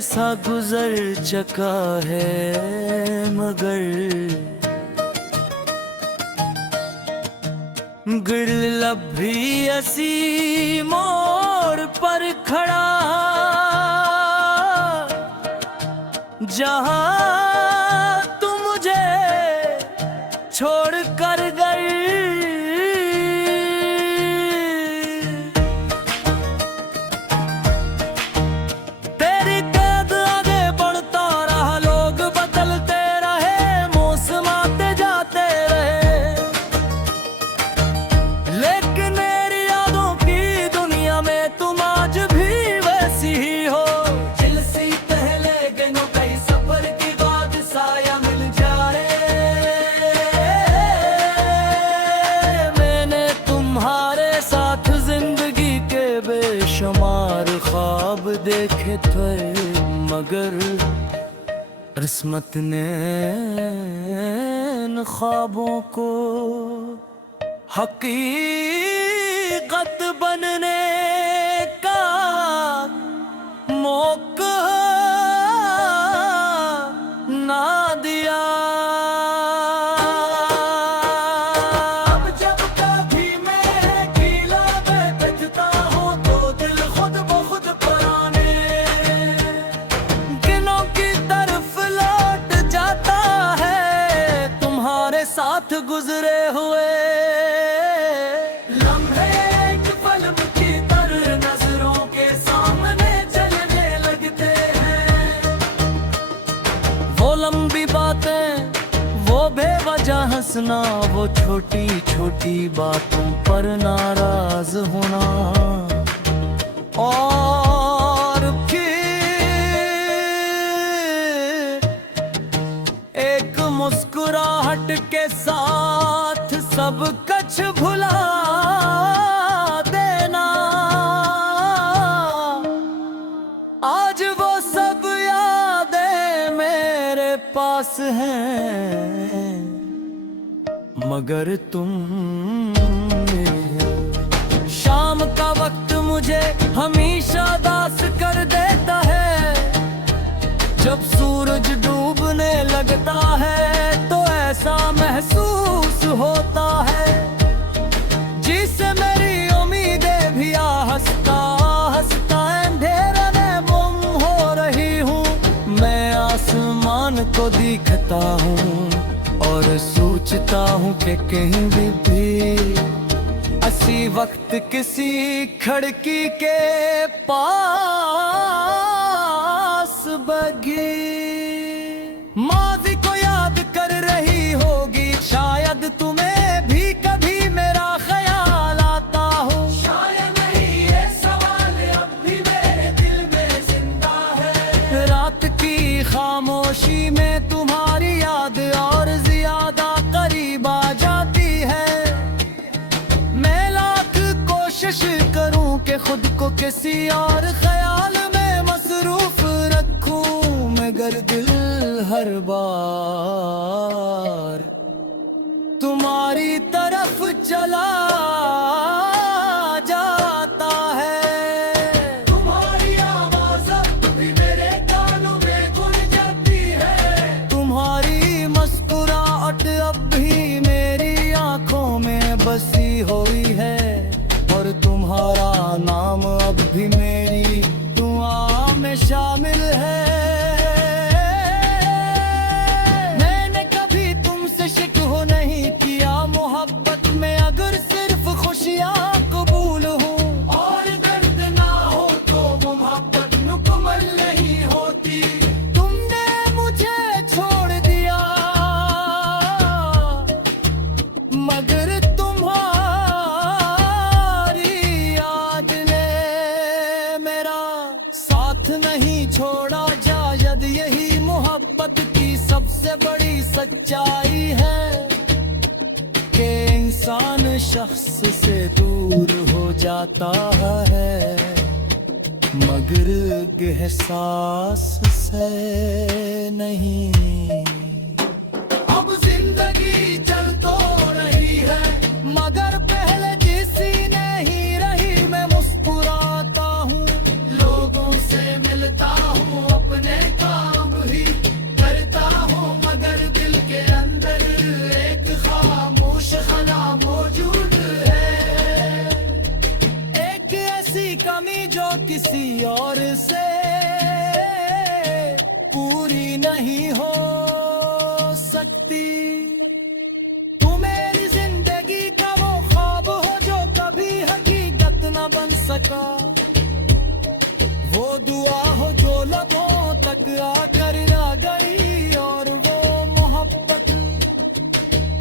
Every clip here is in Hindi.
सा गुजर चका है मगर गिरलब भी असी मोड़ पर खड़ा जहां तू मुझे छोड़ कर गई। तेरी कैद आगे बढ़ता रहा, लोग बदलते रहे, मौसम आते जाते रहे, लेकिन मेरी यादों की दुनिया में तुम आज भी वैसी ही हो। जिलसी पहले दिनों कई सफर की बात साया मिल जाए, मैंने तुम्हारे साथ जिंदगी के बेशुमार ख्वाब देखे थे मगर किस्मत ने इन ख्वाबों को हकीकत बनने का मौका ना दिया। अब जब कभी मैं अकेला बैठता हूँ तो दिल खुद ब खुद पुराने दिनों की तरफ लौट जाता है, तुम्हारे साथ गुजरे हुए लम्हे एक फिल्म की तरह नजरों के सामने चलने लगते हैं। वो लंबी बातें, वो बेवजह हंसना, वो छोटी छोटी बातों पर नाराज होना, और फिर एक मुस्कुराहट के साथ सब कुछ भुला देना। आज वो सब यादें मेरे पास हैं मगर तुम शाम का वक्त मुझे हमेशा दास कर देता है। जब सूरज डूबने लगता है तो ऐसा महसूस होता है जिससे मेरी उम्मीदें भी हंसता हंसता अंधेरे में गुम हो रही हूँ। मैं आसमान को देखता हूँ और सोचता हूँ कि कहीं भी असी वक्त किसी खिड़की के पास बगी माज़ी को याद कर रही होगी, शायद तुम्हें भी कभी मेरा ख्याल आता हो। शायद नहीं, ये सवाल अब भी मेरे दिल में जिंदा है। रात की खामोशी में तुम्हारी याद और ज्यादा करीब आ जाती है। मैं लाख कोशिश करूं कि खुद को किसी और ख्याल में मसरूफ रखूं, मगर दिल हर बार तुम्हारी तरफ चला जाता है। तुम्हारी आवाज़ अब भी मेरे कानों में गूंज जाती है, तुम्हारी मुस्कुराहट अब भी मेरी आंखों में बसी हुई है, और तुम्हारा नाम अब भी मेरी दुआ में शामिल है। मैंने कभी तुमसे शिकवा नहीं किया, मोहब्बत में अगर सिर्फ खुशियाँ कबूल हूँ, और दर्द ना हो तो मोहब्बत मुकम्मल नहीं होती। तुमने मुझे छोड़ दिया मगर तुम्हारी याद ने मेरा साथ नहीं छोड़ा। शायद यही मोहब्बत की सबसे बड़ी सच्चाई है कि इंसान शख्स से दूर हो जाता है मगर एहसास से नहीं। अब जिंदगी चल तो रही है मगर पहले जैसी नहीं रही। मैं मुस्कुराता हूँ, लोगों से मिलता हूँ, नहीं हो सकती। तू मेरी जिंदगी का वो ख्वाब हो जो कभी हकीकत न बन सका, वो दुआ हो जो लबों तक आकर आ गई, और वो मोहब्बत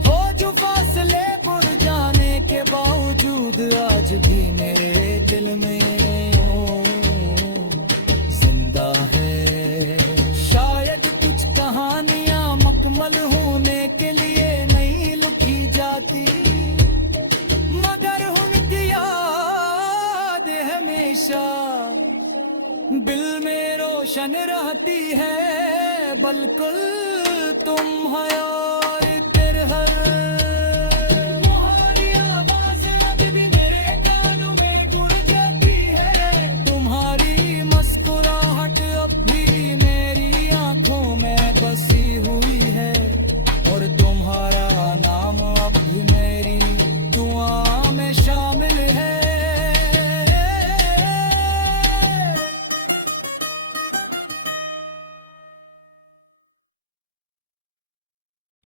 हो जो फासले पुर जाने के बावजूद आज भी मेरे दिल में जिंदा है। शायद कुछ कहानियां मुकम्मल होने के लिए नहीं लिखी जाती, मगर उनकी याद हमेशा दिल में रोशन रहती है। बिल्कुल तुम हो और इधर हर